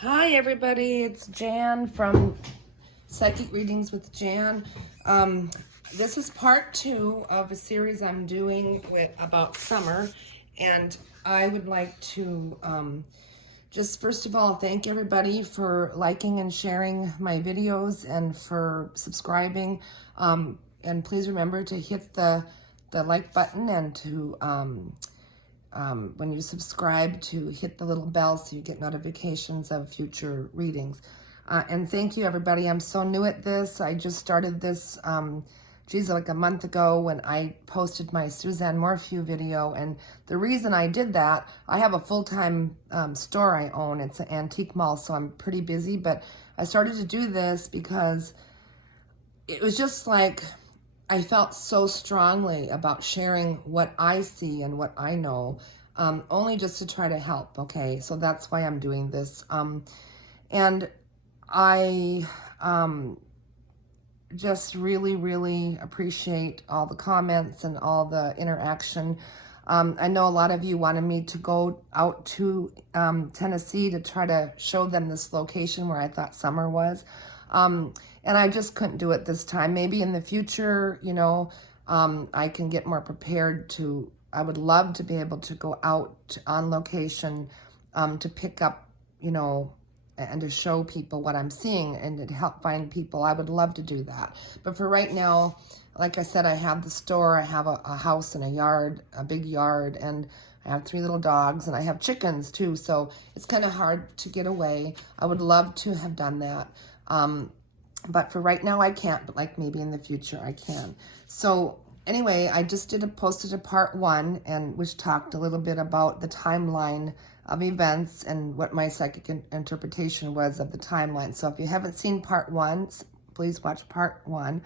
Hi everybody, it's Jan from Psychic Readings with Jan. This is part 2 of a series I'm doing about summer, and I would like to just first of all thank everybody for liking and sharing my videos and for subscribing. And please remember to hit the like button and to when you subscribe, to hit the little bell so you get notifications of future readings. And thank you, everybody. I'm so new at this. I just started this, like a month ago when I posted my Suzanne Morphew video. And the reason I did that, I have a full-time store I own. It's an antique mall, so I'm pretty busy. But I started to do this because it was just like I felt so strongly about sharing what I see and what I know, only just to try to help, okay? So that's why I'm doing this. And I just really appreciate all the comments and all the interaction. I know a lot of you wanted me to go out to Tennessee to try to show them this location where I thought summer was. And I just couldn't do it this time. Maybe in the future, I can get more prepared to, I would love to be able to go out on location to pick up, and to show people what I'm seeing and to help find people. I would love to do that. But for right now, like I said, I have the store, I have a house and a yard, a big yard, and I have 3 little dogs, and I have chickens too, so it's kind of hard to get away. I would love to have done that. But for right now I can't, but like maybe in the future I can. So anyway, I just posted a part 1, and which talked a little bit about the timeline of events and what my psychic interpretation was of the timeline. So if you haven't seen part 1, please watch part 1.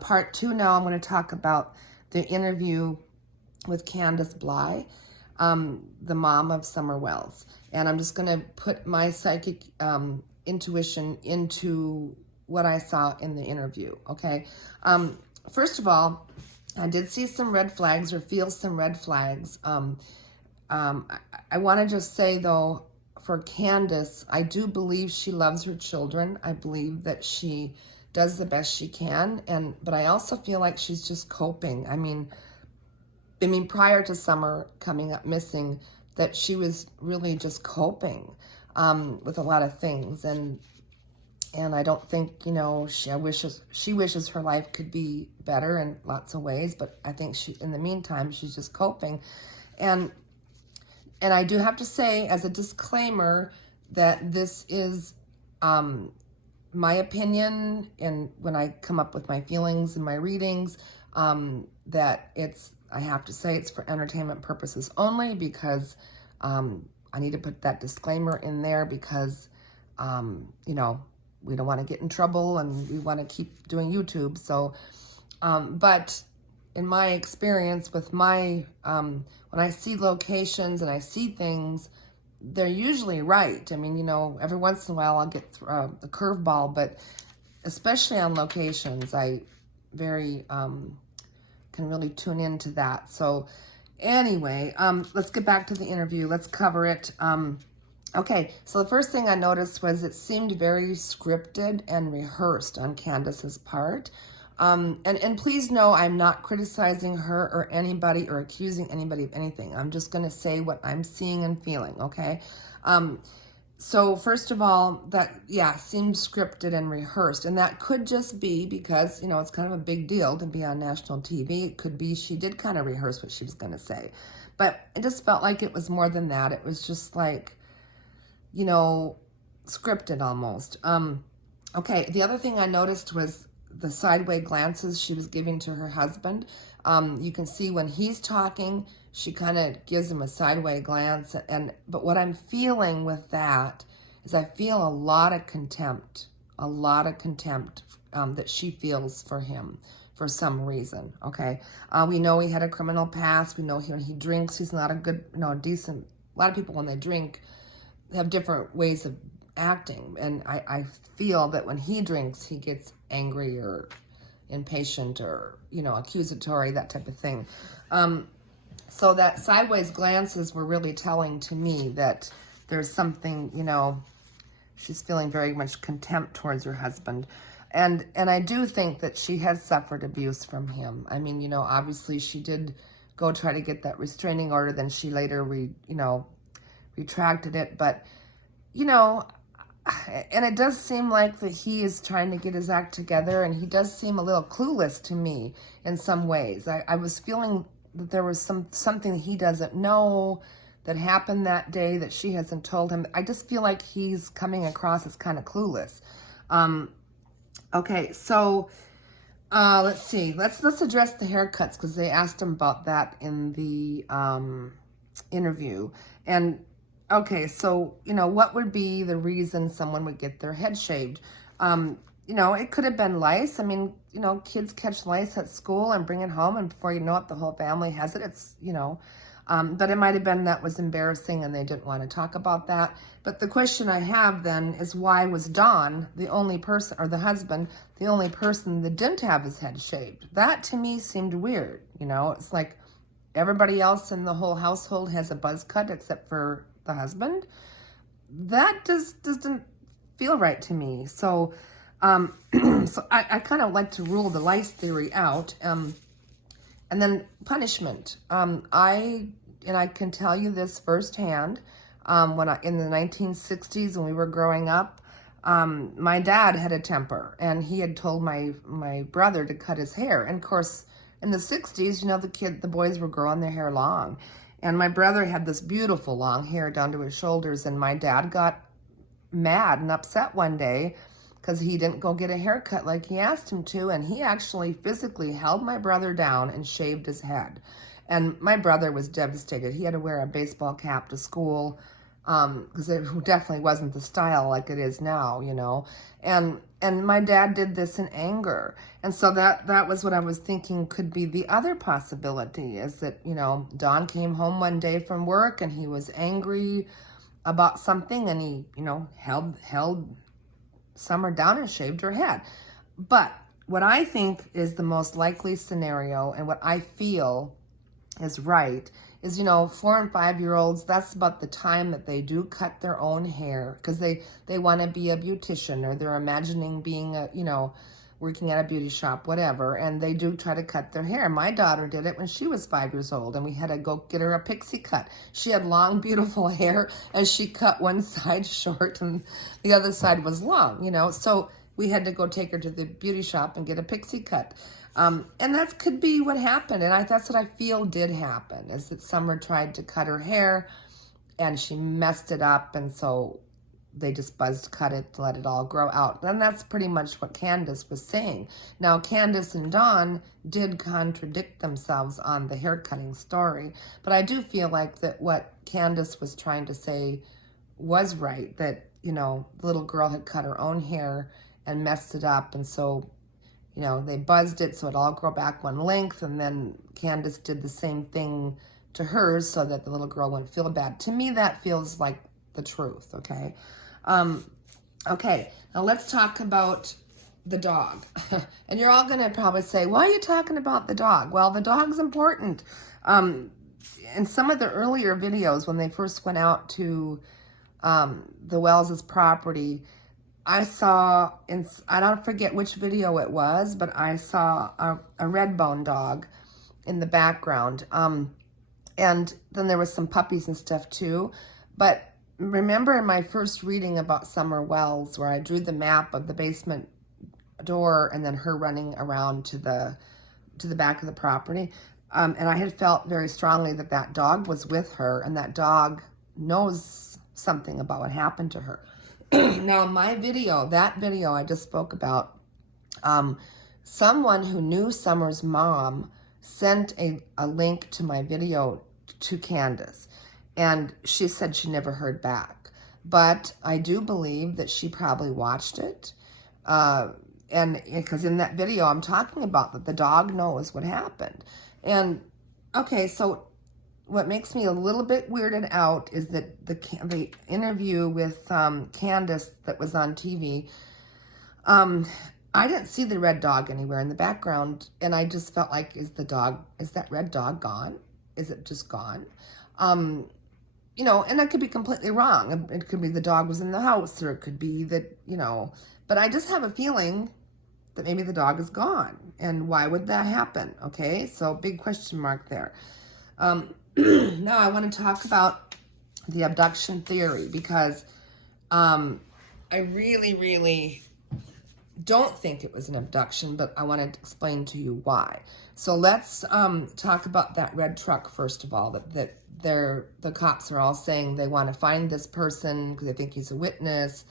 Part 2 now, I'm going to talk about the interview with Candace Bly, the mom of Summer Wells. And I'm just going to put my psychic intuition into what I saw in the interview, okay? First of all, I did see some red flags, or feel some red flags. I want to just say, though, for Candace, I do believe she loves her children. I believe that she does the best she can, but I also feel like she's just coping. I mean, prior to Summer coming up missing, that she was really just coping with a lot of things, and I don't think, she wishes her life could be better in lots of ways, but I think in the meantime, she's just coping. And I do have to say, as a disclaimer, that this is my opinion, and when I come up with my feelings in my readings, that I have to say it's for entertainment purposes only, because I need to put that disclaimer in there because, we don't want to get in trouble, and we want to keep doing YouTube. So, but in my experience with when I see locations and I see things, they're usually right. I mean, every once in a while I'll get a curveball, but especially on locations, I can really tune into that. So anyway, let's get back to the interview. Let's cover it. Okay, so the first thing I noticed was it seemed very scripted and rehearsed on Candace's part. And please know I'm not criticizing her or anybody or accusing anybody of anything. I'm just going to say what I'm seeing and feeling, okay? So first of all, that, seemed scripted and rehearsed. And that could just be because, it's kind of a big deal to be on national TV. It could be she did kind of rehearse what she was going to say. But it just felt like it was more than that. It was just like, scripted almost. Okay, the other thing I noticed was the sideways glances she was giving to her husband. You can see when he's talking, she kind of gives him a sideways glance. But what I'm feeling with that is I feel a lot of contempt that she feels for him for some reason, okay? We know he had a criminal past. We know when he drinks, he's not a good, decent. A lot of people, when they drink, have different ways of acting, and I feel that when he drinks, he gets angry or impatient or accusatory, that type of thing. So that sideways glances were really telling to me that there's something she's feeling very much contempt towards her husband. And I do think that she has suffered abuse from him. I mean, obviously she did go try to get that restraining order, then she later retracted it, but and it does seem like that he is trying to get his act together, and he does seem a little clueless to me in some ways. I was feeling that there was something he doesn't know that happened that day that she hasn't told him. I just feel like he's coming across as kind of clueless. Okay, so let's see. Let's address the haircuts, because they asked him about that in the interview. And okay, so, what would be the reason someone would get their head shaved? It could have been lice. I mean, kids catch lice at school and bring it home, and before you know it, the whole family has it. It's, but it might have been that was embarrassing and they didn't want to talk about that. But the question I have then is, why was Don the only person, or the husband, the only person that didn't have his head shaved? That to me seemed weird. It's like everybody else in the whole household has a buzz cut except for the husband. That just doesn't feel right to me. So so I kind of like to rule the lice theory out. And then punishment. I can tell you this firsthand. In the 1960s, when we were growing up, my dad had a temper, and he had told my brother to cut his hair. And of course, in the 60s, the boys were growing their hair long. And my brother had this beautiful long hair down to his shoulders, and my dad got mad and upset one day because he didn't go get a haircut like he asked him to, and he actually physically held my brother down and shaved his head. And my brother was devastated. He had to wear a baseball cap to school because it definitely wasn't the style like it is now, And my dad did this in anger. And so that was what I was thinking could be the other possibility, is that, Don came home one day from work and he was angry about something, and he, held Summer down and shaved her head. But what I think is the most likely scenario, and what I feel is right, is 4 and 5-year-olds, that's about the time that they do cut their own hair, because they want to be a beautician, or they're imagining being working at a beauty shop, whatever, and they do try to cut their hair. My daughter did it when she was 5 years old, and we had to go get her a pixie cut. She had long, beautiful hair, and she cut one side short and the other side was long, so we had to go take her to the beauty shop and get a pixie cut. And that could be what happened, and that's what I feel did happen, is that Summer tried to cut her hair, and she messed it up, and so they just buzzed cut it to let it all grow out. And that's pretty much what Candace was saying. Now, Candace and Dawn did contradict themselves on the haircutting story, but I do feel like that what Candace was trying to say was right, that, the little girl had cut her own hair and messed it up, and so, they buzzed it so it all grew back one length, and then Candace did the same thing to hers so that the little girl wouldn't feel bad. To me, that feels like the truth, okay? Okay, now let's talk about the dog. And you're all going to probably say, why are you talking about the dog? Well, the dog's important. In some of the earlier videos, when they first went out to the Wells' property, I saw, I don't forget which video it was, but I saw a red bone dog in the background. And then there was some puppies and stuff too. But remember in my first reading about Summer Wells, where I drew the map of the basement door and then her running around to the back of the property, and I had felt very strongly that that dog was with her, and that dog knows something about what happened to her. Now, that video I just spoke about, someone who knew Summer's mom sent a link to my video to Candace. And she said she never heard back. But I do believe that she probably watched it. And because in that video, I'm talking about that the dog knows what happened. And, okay, so what makes me a little bit weirded out is that the interview with Candace that was on TV, I didn't see the red dog anywhere in the background. And I just felt like, is that red dog gone? Is it just gone? you know, and I could be completely wrong. It could be the dog was in the house, or it could be that, you know, but I just have a feeling that maybe the dog is gone. And why would that happen? Okay, so big question mark there. Now I want to talk about the abduction theory, because I really, really don't think it was an abduction, but I want to explain to you why. So let's talk about that red truck first of all. That the cops are all saying they want to find this person because they think he's a witness.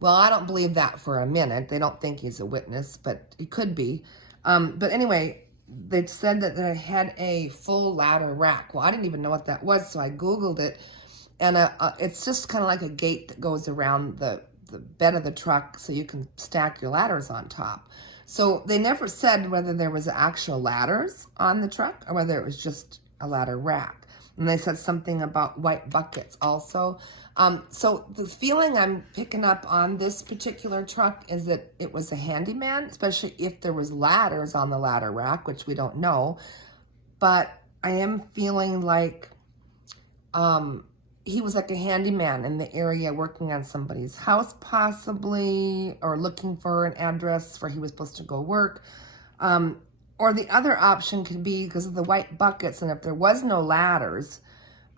Well, I don't believe that for a minute. They don't think he's a witness, but he could be. But anyway, they said that they had a full ladder rack. Well, I didn't even know what that was, so I Googled it. And it's just kind of like a gate that goes around the bed of the truck so you can stack your ladders on top. So they never said whether there was actual ladders on the truck or whether it was just a ladder rack. And they said something about white buckets also. So the feeling I'm picking up on this particular truck is that it was a handyman, especially if there was ladders on the ladder rack, which we don't know. But I am feeling like he was like a handyman in the area working on somebody's house possibly, or looking for an address where he was supposed to go work. Or the other option could be because of the white buckets, and if there was no ladders,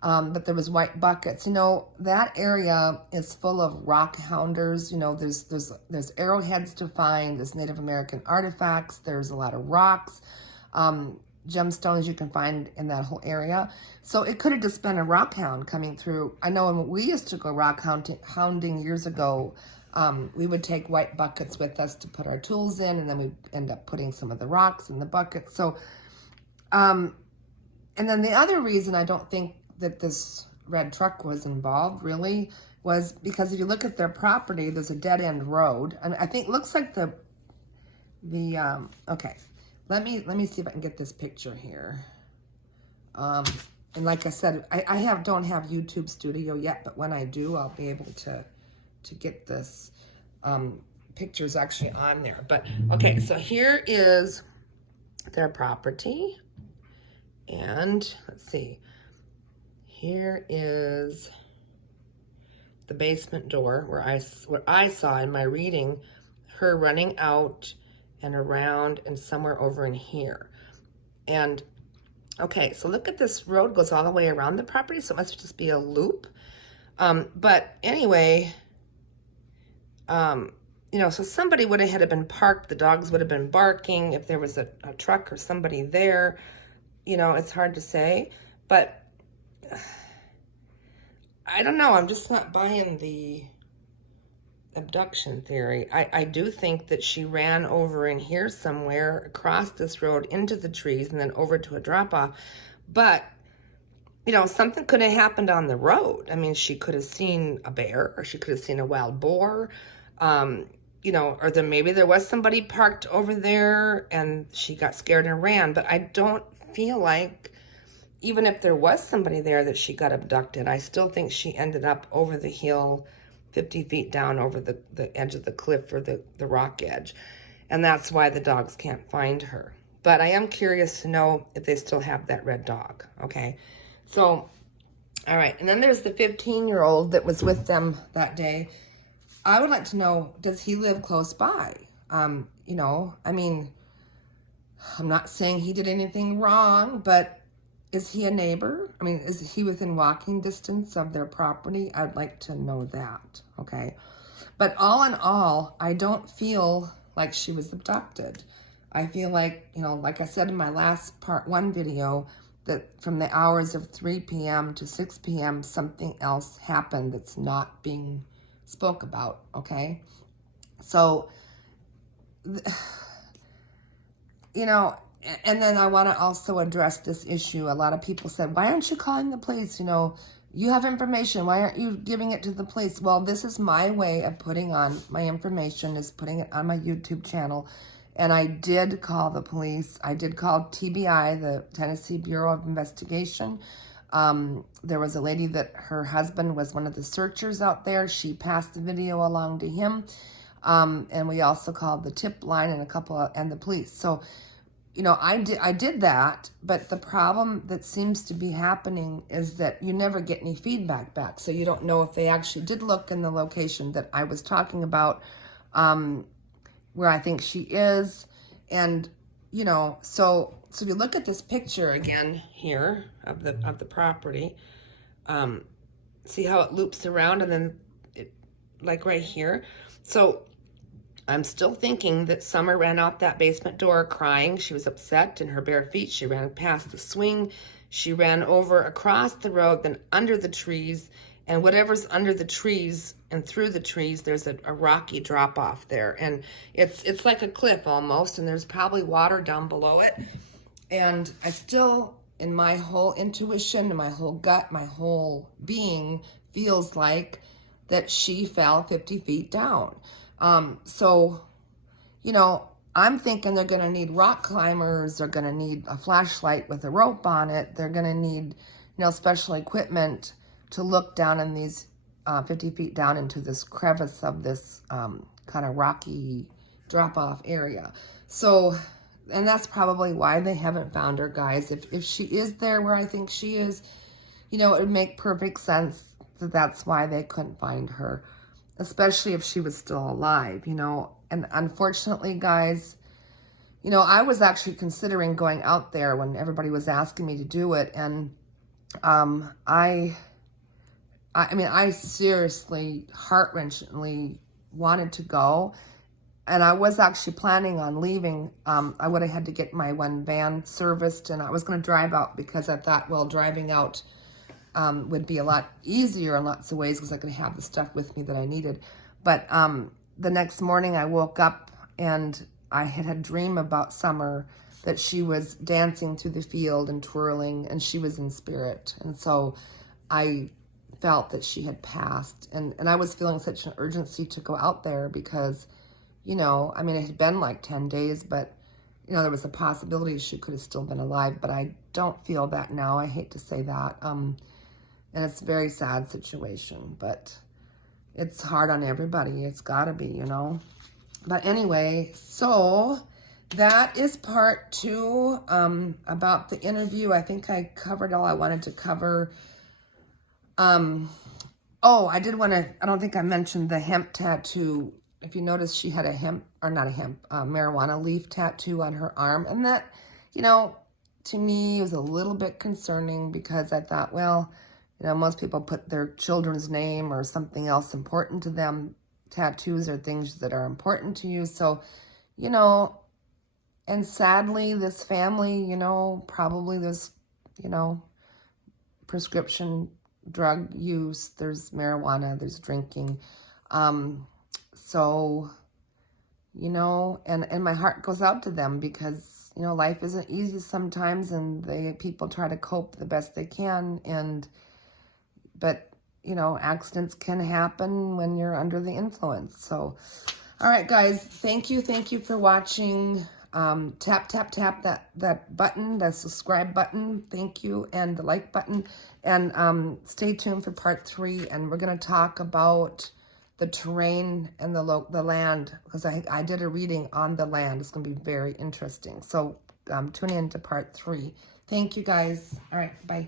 but there was white buckets, you know, that area is full of rock hounders. You know, there's arrowheads to find, there's Native American artifacts, there's a lot of rocks, gemstones you can find in that whole area. So it could have just been a rock hound coming through. I know when we used to go rock hounding years ago, we would take white buckets with us to put our tools in, and then we'd end up putting some of the rocks in the bucket. So, and then the other reason I don't think that this red truck was involved really was because if you look at their property, there's a dead end road, and I think looks like okay, let me see if I can get this picture here. And like I said, I don't have YouTube Studio yet, but when I do, I'll be able to get this pictures actually on there. But okay, so here is their property, and let's see, here is the basement door where what I saw in my reading, her running out and around and somewhere over in here. And okay, so look at this road goes all the way around the property, so it must just be a loop. But anyway, you know, so somebody would have had been parked, the dogs would have been barking if there was a truck or somebody there. You know, it's hard to say, but I don't know. I'm just not buying the abduction theory. I do think that she ran over in here somewhere, across this road into the trees, and then over to a drop-off. But, you know, something could have happened on the road. I mean, she could have seen a bear, or she could have seen a wild boar, you know, or maybe there was somebody parked over there and she got scared and ran. But I don't feel like, even if there was somebody there, that she got abducted. I still think she ended up over the hill, 50 feet down over the edge of the cliff, or the rock edge. And that's why the dogs can't find her. But I am curious to know if they still have that red dog, okay? So, all right. And then there's the 15-year-old that was with them that day. I would like to know, does he live close by? You know, I mean, I'm not saying he did anything wrong, but is he a neighbor? I mean, is he within walking distance of their property? I'd like to know that, okay? But all in all, I don't feel like she was abducted. I feel like, you know, like I said in my last part 1 video, that from the hours of 3 p.m. to 6 p.m., something else happened that's not being spoke about, okay? So, you know, and then I want to also address this issue. A lot of people said, why aren't you calling the police? You know, you have information. Why aren't you giving it to the police? Well, this is my way of putting on my information, is putting it on my YouTube channel. And I did call the police. I did call TBI, the Tennessee Bureau of Investigation. There was a lady that her husband was one of the searchers out there. She passed the video along to him. And we also called the tip line and the police. So you know, I did that, but the problem that seems to be happening is that you never get any feedback back. So you don't know if they actually did look in the location that I was talking about, where I think she is. And, you know, so if you look at this picture again here of the property, see how it loops around and then it, like right here. So I'm still thinking that Summer ran out that basement door crying. She was upset in her bare feet. She ran past the swing. She ran over across the road, then under the trees. And whatever's under the trees and through the trees, there's a rocky drop off there. And it's like a cliff almost, and there's probably water down below it. And I still, in my whole intuition, my whole gut, my whole being feels like that she fell 50 feet down. So, you know, I'm thinking they're going to need rock climbers. They're going to need a flashlight with a rope on it. They're going to need, you know, special equipment to look down in these 50 feet down into this crevice of this kind of rocky drop-off area. So, and that's probably why they haven't found her, guys. If she is there where I think she is, you know, it would make perfect sense that that's why they couldn't find her, especially if she was still alive, you know. And unfortunately, guys, you know, I was actually considering going out there when everybody was asking me to do it. And I mean, I seriously, heart-wrenchingly wanted to go. And I was actually planning on leaving. I would have had to get my one van serviced, and I was going to drive out because I thought, well, driving out would be a lot easier in lots of ways because I could have the stuff with me that I needed. But the next morning I woke up and I had a dream about Summer, that she was dancing through the field and twirling, and she was in spirit. And so I felt that she had passed, and I was feeling such an urgency to go out there because, you know, I mean, it had been like 10 days, but, you know, there was a possibility she could have still been alive, but I don't feel that now. I hate to say that. And it's a very sad situation, but it's hard on everybody. It's gotta be, you know. But anyway, so that is part 2 about the interview. I think I covered all I wanted to cover. Oh, I did want to, I don't think I mentioned the hemp tattoo. If you notice, she had a hemp, or not a hemp, marijuana leaf tattoo on her arm. And that, you know, to me was a little bit concerning because I thought, well, you know, most people put their children's name or something else important to them. Tattoos are things that are important to you. So, you know, and sadly, this family, you know, probably there's, you know, prescription drug use, there's marijuana, there's drinking. So, you know, and my heart goes out to them because, you know, life isn't easy sometimes, and people try to cope the best they can, but, you know, accidents can happen when you're under the influence. So, all right, guys, thank you for watching. Tap that button, the subscribe button, thank you, and the like button, and stay tuned for part 3, and we're going to talk about the terrain and the land, because I did a reading on the land. It's going to be very interesting. So tune in to part 3. Thank you, guys. All right, bye.